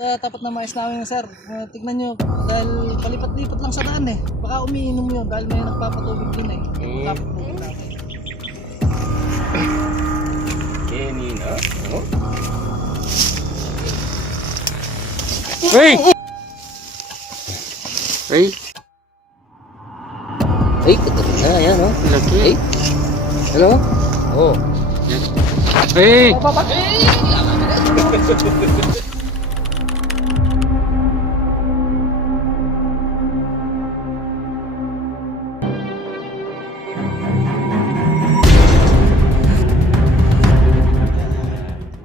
Tapat na mais namin sir, tignan nyo, dahil palipat-lipat lang sa daan eh. Baka umiinom yun dahil may nagpapatubig din eh. Tapos bukid namin. Kanina? Oh? Hey! Hey! Ay, katabi na. Ayan, oh. Laki. Ay. Ano? Oh. Hey!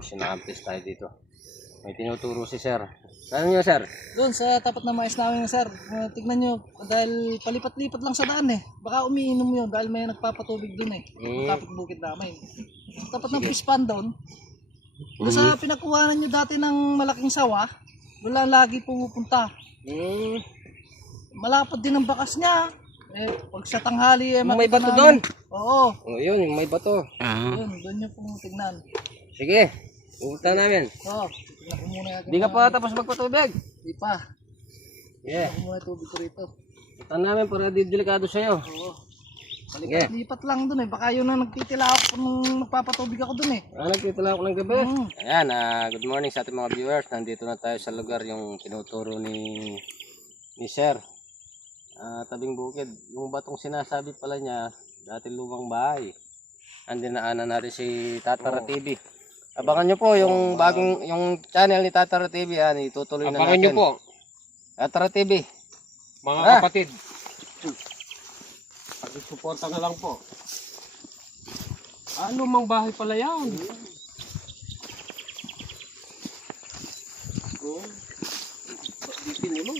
Sinakampis tayo dito. May tinuturo si sir. Saan nyo, sir? Doon sa tapat na mais namin sir, tignan nyo, dahil palipat-lipat lang sa daan eh. Baka umiinom yun dahil may nagpapatubig din eh. Tapos bukid namin. Sa tapat ng fish pond doon, doon sa pinakuhanan nyo dati ng malaking sawa, doon lang lagi pumupunta. Malapad din ang bakas niya. Eh, pag sa tanghali eh, May makita bato namin. doon? Oo. Oh, yun, yung may bato. Yun, doon nyo pong tignan. Sige, pupunta namin. Oo, tignan ko muna yung... Di ka pa tapos magpatubig. Di pa. Yeah. Tignan ko muna yung tubig ko rito. Punta namin para di delikado sa'yo. Oo. Sige. Lipat lang dun eh. Baka yun na nagtitila ako nung magpapatubig ako dun eh. Nagtitila ako ng gabi. Mm. Ayan, good morning sa ating mga viewers. Nandito na tayo sa lugar yung tinuturo ni sir. Tabing bukid. Yung batong sinasabi pala niya, dati lumang bahay. Andin na natin si Tatara TV. Abangan nyo po yung bagong yung channel ni Tatara TV. Yan, itutuloy na natin. Abangan nyo po, Tatara TV. mga kapatid. Pag-suporta na lang po. Ano mang bahay pala yan? Bitin mo.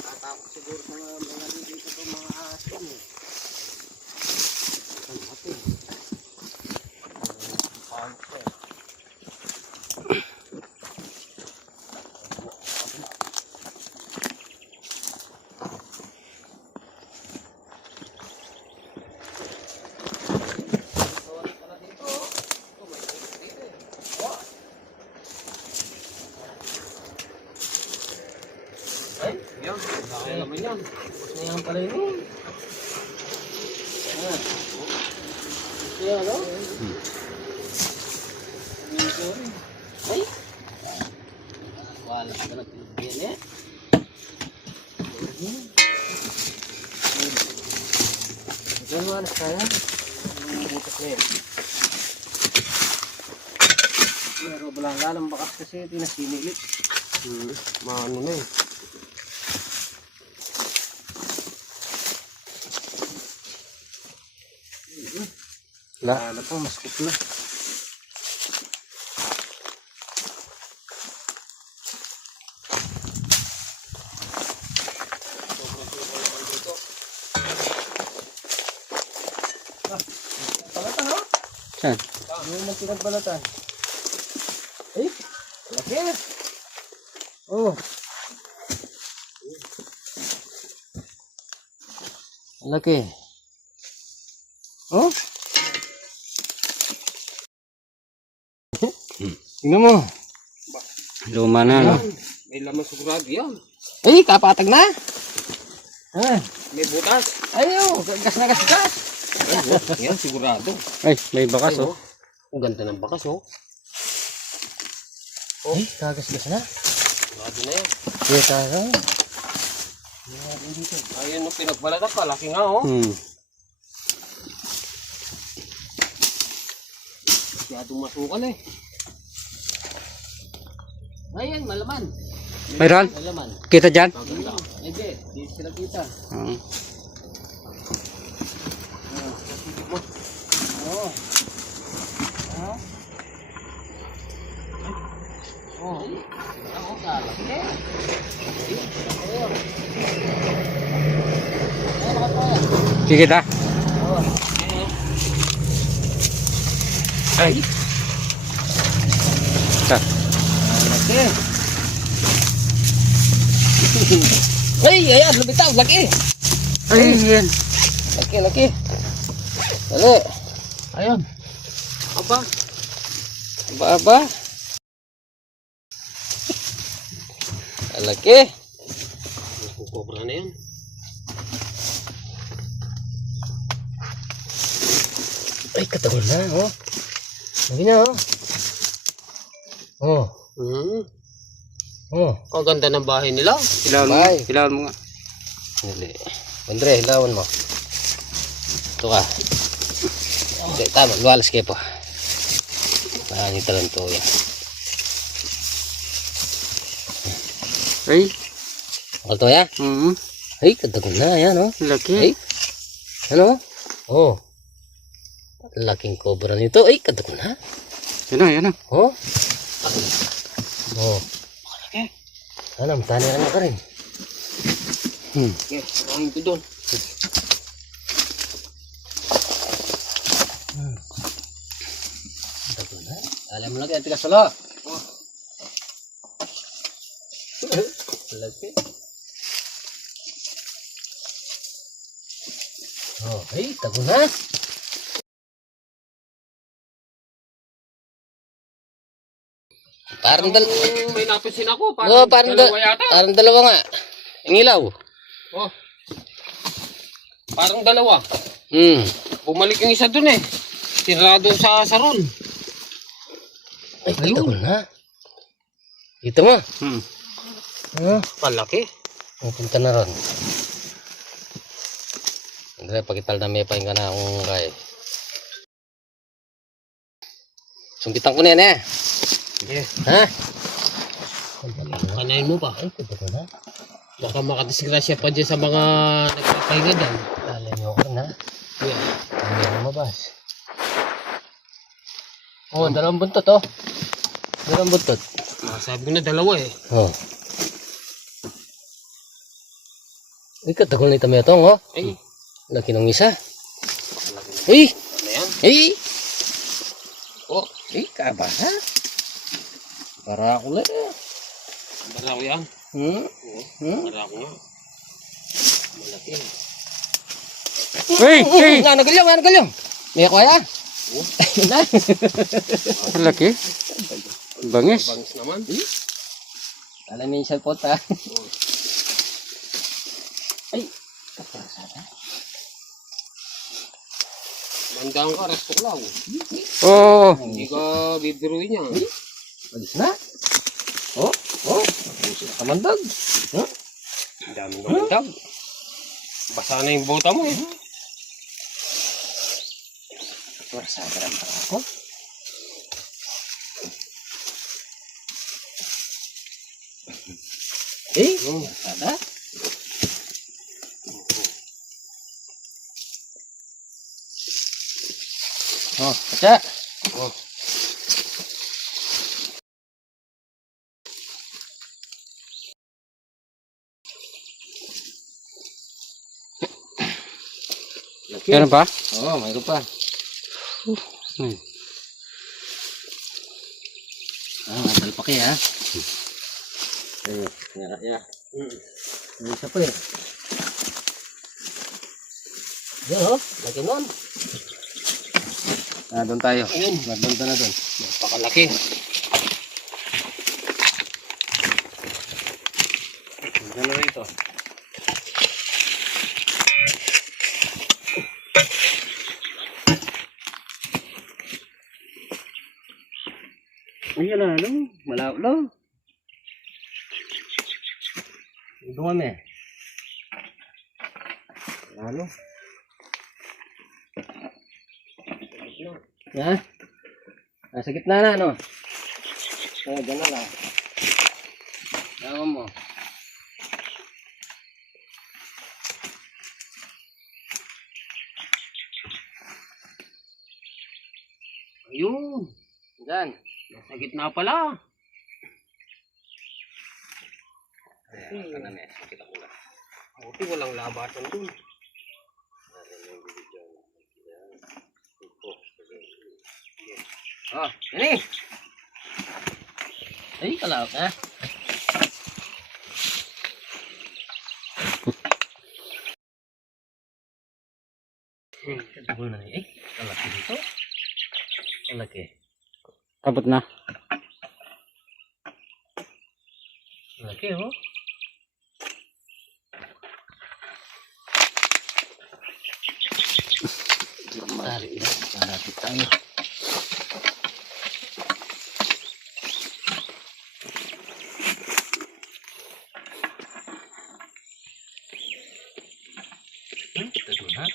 Tatakot siguro sa mga dito po mga asin. Kaya naman yan. Ngayon pala yun. Yan, no? Ay! Wala ka na pinagyan eh. Diyan mo anak kaya? Bukas na yan. Meron ba lang lalang bakas kasi pinasinilit. Maano na eh. Wala po, mas kupla. Balatan, no? Saan? Ano yung pinagbalatan? Ay, laki. Oh. Laki. Oh? Tingnan mo. Luma na, no? May laman sigurado yan. Ay, kapatag na. May butas. Ayaw, gas na gas gas. Yan, sigurado. Ay, may bakas, oh. Ang ganda ng bakas, oh. Ay, kagas-gas na. Sigurado na yan. Kaya tayo. Ayun, no, pinagbalatan pa. Laki nga, oh. Masyadong masukal eh. Ayan, malaman. Mayroon? Malaman. Kita dyan? Hindi, di sila kita. Oo. Oh. Ako kalaki. Kikita? Ay! Sa? Laki. Ay, ayan, lumitaw, laki. Ay, yan. Laki, laki. Dali. Ayun. Aba. Aba, aba. Laki. Kukobra na yan. Ay, katagal na, oh. Lagi na, oh. Oh. Oh. Kaganda ng bahay nila. Hilawan mo nga. Hindi. Andre, hilawan mo. Ito ka. Hindi, tama. Luwalas kayo po. Maraming talanto yan. Ay. Bakal to ya? Ay, katagal na. Yan, oh. Laki. Ay. Ano? Oh. Laking cobra nito. Ay, katagal na. Yan na. Oh. Oh. Alam, tani na ka rin. Okay, ang ito doon. Katagal na. Alam mo lagi, ang tigas solo. Lagi. Oh, ay, tagal na. Parang May napansin ako. oh, parang dalawa yata. parang dalawa nga. Ang ilaw. Oh. Parang dalawa. Bumalik yung isa doon eh. Sirado sa saron. Ay, tagal na. Dito mo. Palaki. Punta na ron. Andre, pakital na may pahinga na akong kaya. Sungkitan ko na yan eh. Yeah. Ha? Kanayin mo pa. Ay, tagal na. Baka makadisgrasya pa dyan sa mga nagpapahinga dyan. Alam niyo ko na. Yeah. Hindi na mabas. Oh, dalawang buntot oh. Dalawang buntot. Sabi ko na dalawa eh. Oh. Ay, katagal na itong itong oh. Ay. Laki ng isa. Ay! Ano yan? Ay! Oh. Ay, kaba ha? Para ako lang. Barako yan. Barako nga. Malaki. Hey! Hey! Nagalyong! May ako ya? Na. Malaki. Bangis. Bangis naman. Alam mo yung cellphone ha? Ay! Kapasada. Mandang ka, resto ko lang. Oh! Hindi ka bibiruin niya. Alis na. Oh! Oh! Kamandag. Ang daming gamandag. Basa na yung bota mo eh. Kapasada lang ako. Eh! Kapasada. Oh, kaca. Oh. Meron pa? Oh, mayroon pa. Talpaki ha. Ya. May isa pa eh. Yan oh, lagi nun. Doon tayo. Magbanta na doon. Napakalaki. Diyan na rito. Ayan na, ano? Malaw lang. Ito kami. Ano? Ha? Sa gitna na, ano? Dyan na lang. Dawan mo. Ayun. Dyan. Nasa gitna pala. Ayan, kanan eh. Kita ko na. Buti walang labasan dun. Oh, ini. Ay, kalawak ha. Kagul na eh. Kalaki dito. Kalaki. Abot na. Laki, oh. Tarik na. Malapit tayo. Ito na.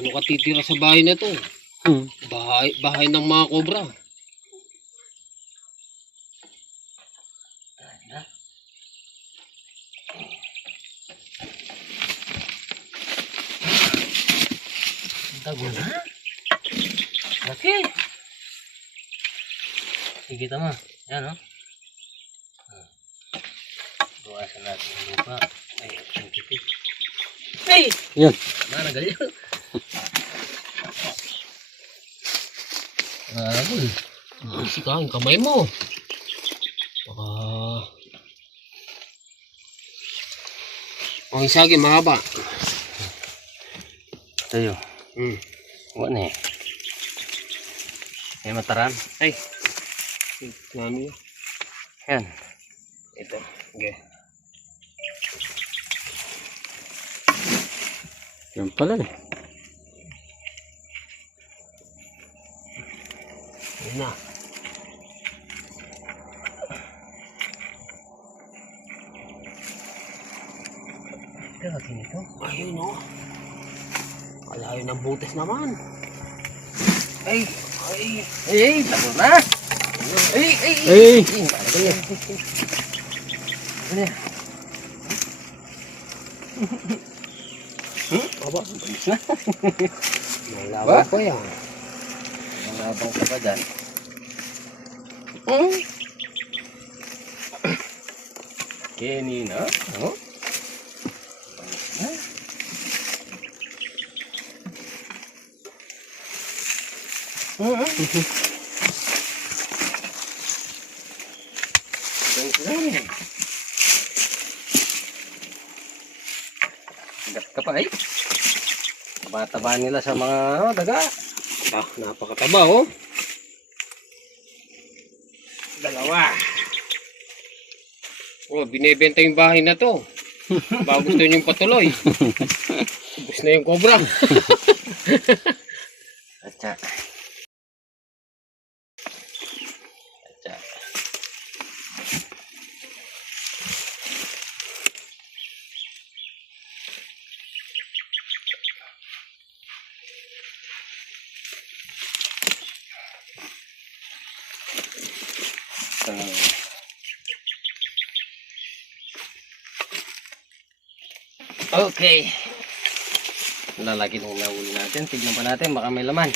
Ano ka titira sa bahay na to? Bahay ng mga kobra. Tago na. Laki. Kita mo. Yan, oh. Buwasan natin yung lupa. Ay, ang tipid. Ay! Yan. Mana gali. Agul. Busy ka, yung kamay mo. Baka... Ang isagi, mahaba. Tayo. Hmm. Wala eh. May mataram. Ay. Nami. Yan. Ito. Okay. Yan pala eh. Yun na. Kaya laki nito. Ayun o. Kalayo ng butas naman. Ay! Ay! Ay! Tago na! Ay! Ay! Ay! Ay! Aba. Bilis na. Malawa pa yan. Nangabang ka pa dyan. Kanina. Oh? Bilis na. Gat ka pa eh. Taba-taba nila sa mga daga. Ah, napakataba oh. Dalawa. Oh, binebenta yung bahay na to. Baka gusto nyo yung patuloy. Ubus na yung cobra. Atsa. Atsa. Okay. Lalaki nung nahuli natin. Tignan pa natin. Baka may laman.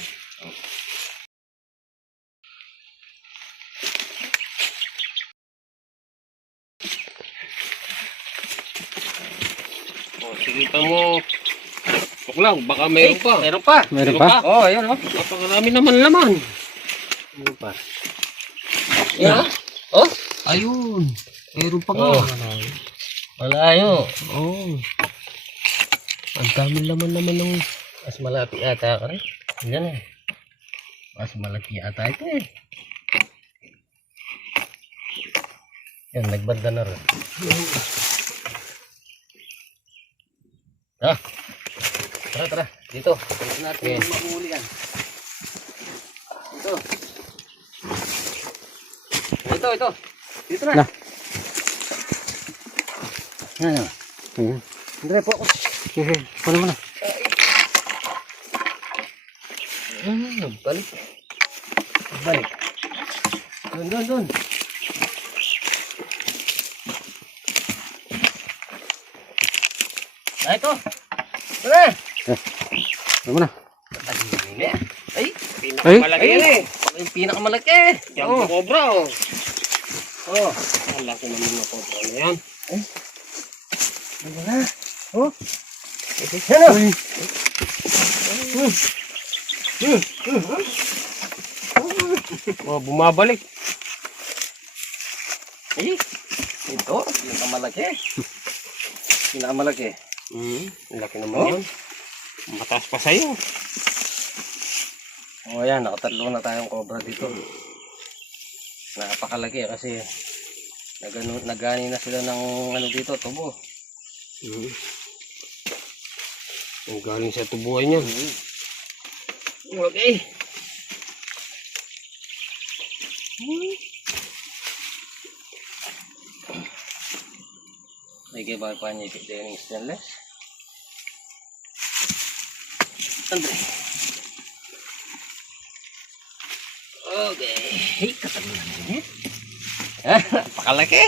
Oh, sige pa mo. Huwag lang, baka mayroon pa. Meron pa. Meron pa? Oh, ayun oh. Napakarami naman laman. Meron pa. Yan. Oh. Ayun. Meron pa nga. Oh. Malayo. Oh. Ang dami laman naman ng... Mas malapit ata ka rin. Yan eh. Mas malaki ata ito eh. Yan, nagbanda na rin. Ah. Tara, tara. Dito. Tignan natin yung mahuli yan. Dito. Ito. Dito na. Yan. Andre po ako. Kunin mo na. Balik. Balik. Doon. Ay, ito. Tara. Ano mo na? Ay. Pinakamalaki yan eh. Yung pinakamalaki. Jumbo cobra oh. Oh. Ang laki naman ng cobra na yan. Ano na? Oh. Ano? Oh, bumabalik. Ay. Ito. Pinakamalaki. Pinakamalaki. Laki naman yun. Mataas pa sa'yo. O ayan, nakatatlo na tayong cobra dito. Napakalaki kasi nagani na sila ng ano dito, tubo. Ang galing sa tubuhan niyan. Okay. May kibay pa niya yung stainless. Andre. Okay. Hey, katatlo na niya. Napakalaki.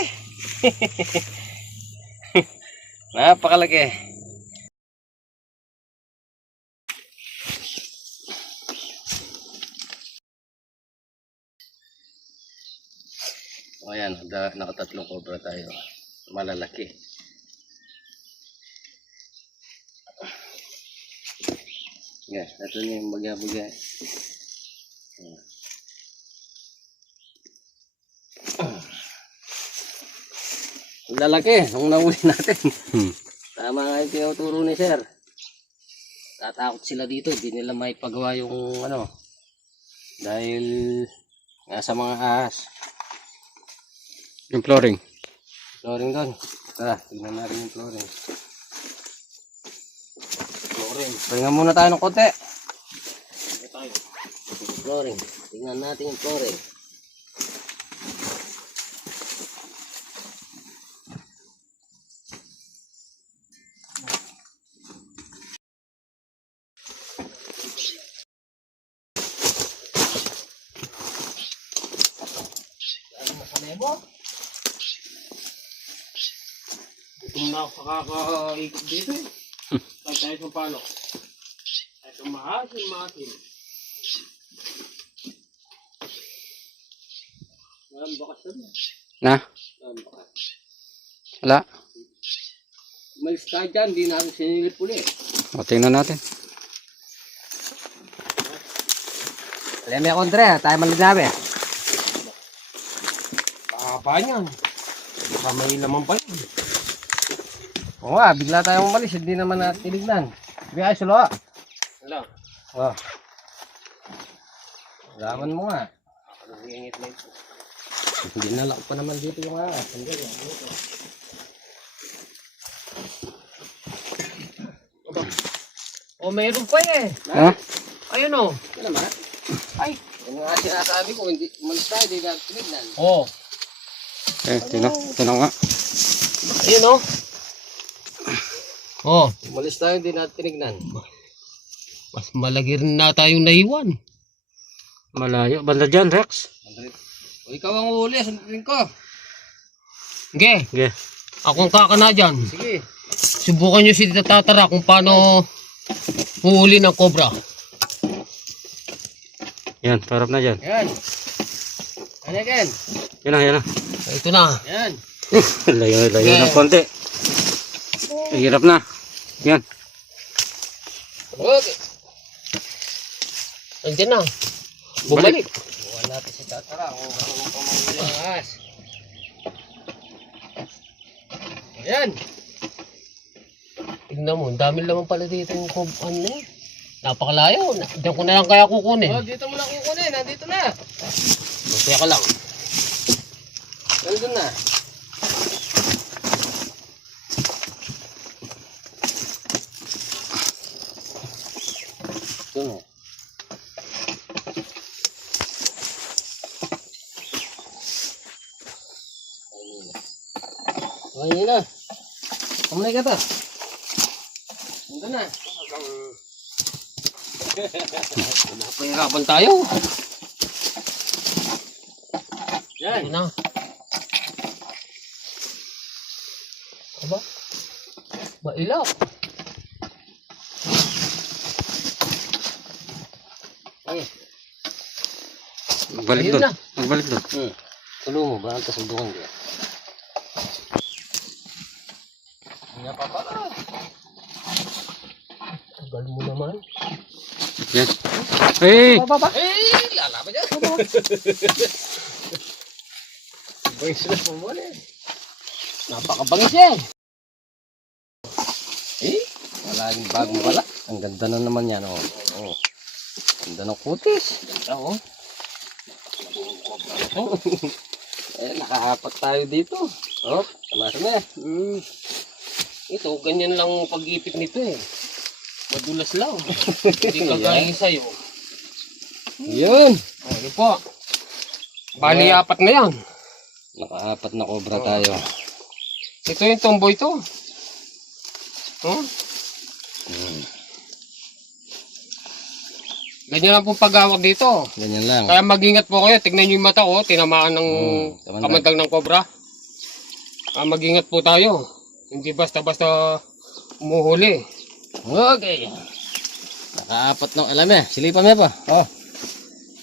Napakalaki. O ayan, nakatatlong cobra tayo. Malalaki. Guys, ito na yung bagya-bagya. Ang lalaki, nung nahuli natin. Tama nga yung tinuturo ni sir. Tatakot sila dito, di nila may pagawa yung ano. Dahil nasa mga ahas. Yung flooring. Flooring doon. Tara, tignan natin yung flooring. Pahinga muna tayo ng konti. Flooring. Tignan natin yung flooring. Gutom na ako kakakaikot dito eh. Kahit tayo sa palo. Kahit maasin. Walang bakas na. Na? Walang bakas. Wala. Umalis tayo dyan, di natin sinilip ulit. O, tingnan natin. Alam mo yung Andre, tayo malinabi. Pakapa niyan. Baka may laman pa yun. Oo nga, bigla tayong umalis, hindi naman natin tinignan. Hindi ay sulo. Wala. Oh. Laman mo nga. Anong hingit na ito? Hindi na lang pa naman dito yung ahas. Hindi. O, mayroon pa eh. Ha? Ayun o. Ano naman? Ay, yung nga sinasabi ko, hindi umalis tayo, hindi natin tinignan. Oo. Tingnan nga. Ayun o. Oh, Umalis tayo, hindi natin tinignan. mas malagi rin na tayong naiwan. Malayo. Banda dyan, Rex. Andre, o ikaw ang uhuli, sundin ko. Okay, Okay. akong kakana dyan. Sige. Subukan nyo si Tatara kung paano huhuli ng cobra. Yan, parap na dyan. Yan. Ano again? Yan na, yan na. Ito na. Yan. Layo ng konti. Hirap na. Yan. Okay. Andiyan na. Bumalik. Buwan natin si Tatara kung marunong pa mahuli ng ahas. Ayan. Tignan mo, ang dami naman pala dito yung ano na. Napakalayo. Diyan ko na lang kaya kukunin. Oh, dito mo lang kukunin. Nandito na. Masaya ka lang. Nandun na. Ito na. Ayun na. Kamalay ka ta. Nandun na. Napahirapan tayo. Yan. Ito na. Aba? Mailaw. Ay. Magbalik Ayun doon. na. Magbalik doon. Tulo mo ba? Ang kasundukan ko. Hindi pa pala. Tagal mo naman. Yan. Hey! Baba. Eh, lalaban dyan. Bangis na po mo eh. Napakabangis yan. Palaging bagong bala. Ang ganda na naman yan, oh. Oh. Ganda ng kutis. Ganda, oh. Nakaapat tayo dito. Oh, sama-sama. Ito, ganyan lang pag-ipit nito eh. Madulas lang. Hindi kagaya sa'yo. Yun. Ano po? Bali, apat na yan. Nakaapat na cobra tayo. Ito yung tomboy to. Huh? Ganyan lang po pag-awak dito. Ganyan lang. Kaya mag-ingat po kayo. Tignan nyo yung mata ko. Tinamaan ng kamandag ng cobra. Mag-ingat po tayo. Hindi basta-basta umuhuli. Okay. Nakaapat na. Alam mo, silipan mo pa. Oh.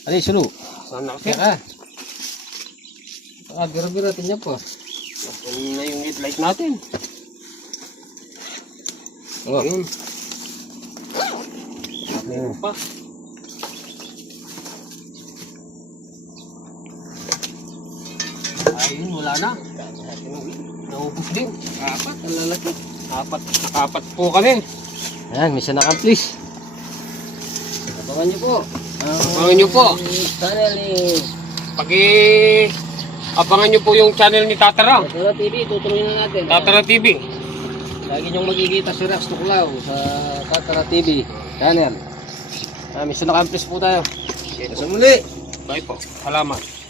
Ali, sulu. Sana kasi. Kaya ka. Bira-biratin niya po. Ano na yung headlight natin. Oh. Ayun. Ayun pa. Ayun, wala na. Naubos din. Apat, ang lalaki. Apat po kami. Ayan, mission accomplished. Abangan niyo po. Abangan nyo po. Channel ni Abangan nyo po yung channel ni Tatara. Tatara TV. Tutuloy na natin. Tatara TV. Lagi niyong magkikita si Rex Tuklaw sa Tatara TV channel. Mission accomplished po tayo. Sa muli. Bye po. Salamat.